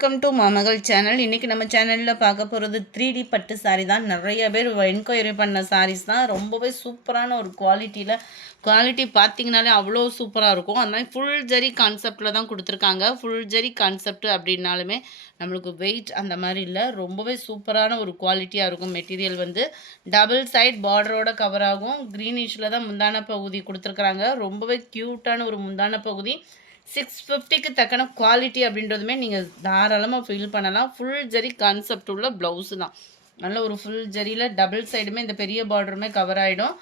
Welcome to மாமகள் channel. இன்றைக்கி நம்ம சேனலில் பார்க்க போகிறது 3D பட்டு சாரீ தான். நிறைய பேர் என்கொயரி பண்ண சாரீஸ் தான். ரொம்பவே சூப்பரான ஒரு குவாலிட்டி பார்த்திங்கனாலே அவ்வளோ சூப்பராக இருக்கும். அது மாதிரி ஃபுல் ஜரி கான்செப்டில் தான் கொடுத்துருக்காங்க. ஃபுல் ஜரி கான்செப்ட் அப்படின்னாலுமே நம்மளுக்கு வெயிட் அந்த மாதிரி இல்லை, ரொம்பவே சூப்பரான ஒரு குவாலிட்டியாக இருக்கும். மெட்டீரியல் வந்து டபுள் சைட் பார்டரோட கவர் ஆகும். க்ரீனிஷில் தான் முந்தான பகுதி கொடுத்துருக்குறாங்க. ரொம்பவே க்யூட்டான ஒரு முந்தான பகுதி. 650க்கு தக்கன குவாலிட்டி அப்படின்றதுமே நீங்கள் தாராளமாக ஃபீல் பண்ணலாம். ஃபுல் ஜரி கான்செப்ட் உள்ள ப்ளவுஸு தான். நல்ல ஒரு ஃபுல் ஜரியில் டபுள் சைடுமே இந்த பெரிய பார்டருமே கவர் ஆகிடும்.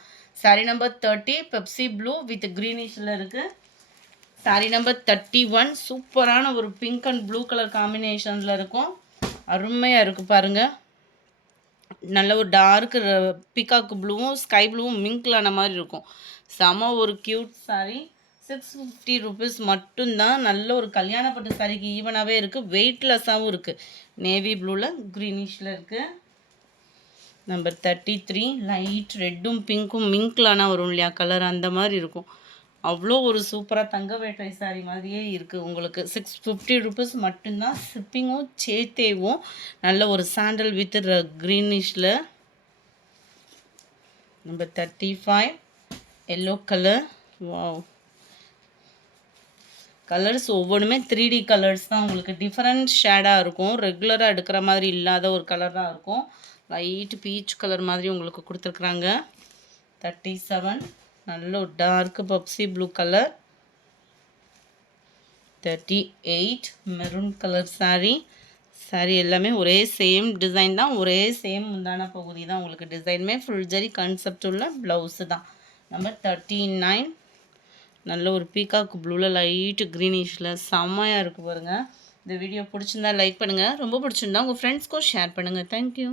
Sari number 30 Pepsi blue with க்ரீனிஷில் இருக்குது. சாரீ நம்பர் 31 சூப்பரான ஒரு பிங்க் அண்ட் ப்ளூ கலர் காம்பினேஷனில் இருக்கும். அருமையாக இருக்குது பாருங்கள். நல்ல ஒரு டார்க் பீகாக் ப்ளூவும் ஸ்கை ப்ளூவும் மிங்க்லான மாதிரி இருக்கும். செம ஒரு க்யூட் சாரீ. 650 ருபீஸ் மட்டும்தான். நல்ல ஒரு கல்யாணப்பட்டு சாரிக்கு ஈவனாகவே இருக்குது. வெயிட்லெஸ்ஸாகவும் இருக்குது. நேவி ப்ளூவில் க்ரீனிஷில் இருக்குது. நம்பர் 33 லைட் ரெட்டும் பிங்க்கும் மிங்க்லானா வரும் இல்லையா கலர், அந்த மாதிரி இருக்கும். அவ்வளோ ஒரு சூப்பராக தங்க வேட்டை சாரி மாதிரியே இருக்குது. உங்களுக்கு 650 ருபீஸ் மட்டும்தான். ஷிப்பிங்கும் சேர்த்தேவும் நல்ல ஒரு சாண்டல் வித் க்ரீனிஷில். Number 35 yellow colour. Wow, colours ஒவ்வொன்றுமே 3D கலர்ஸ் தான். உங்களுக்கு டிஃப்ரெண்ட் ஷேடாக இருக்கும். ரெகுலராக எடுக்கிற மாதிரி இல்லாத ஒரு கலர் தான் இருக்கும். லைட் பீச் கலர் மாதிரி உங்களுக்கு கொடுத்துருக்குறாங்க. 37 நல்ல ஒரு dark pepsi blue colour. 38 maroon colour sari எல்லாமே ஒரே சேம் டிசைன் தான். ஒரே சேம் முந்தான பகுதி தான். உங்களுக்கு டிசைனுமே ஃபுல் ஜரி கான்செப்ட் உள்ள ப்ளவுஸு தான். நம்பர் 39 நல்ல ஒரு பீகாக் ப்ளூவில் லைட்டு க்ரீனிஷில் செம்மையாக இருக்குது பாருங்கள். இந்த வீடியோ பிடிச்சிருந்தா லைக் பண்ணுங்கள். ரொம்ப பிடிச்சிருந்தா உங்கள் ஃப்ரெண்ட்ஸ்க்கும் ஷேர் பண்ணுங்கள். தேங்க்யூ.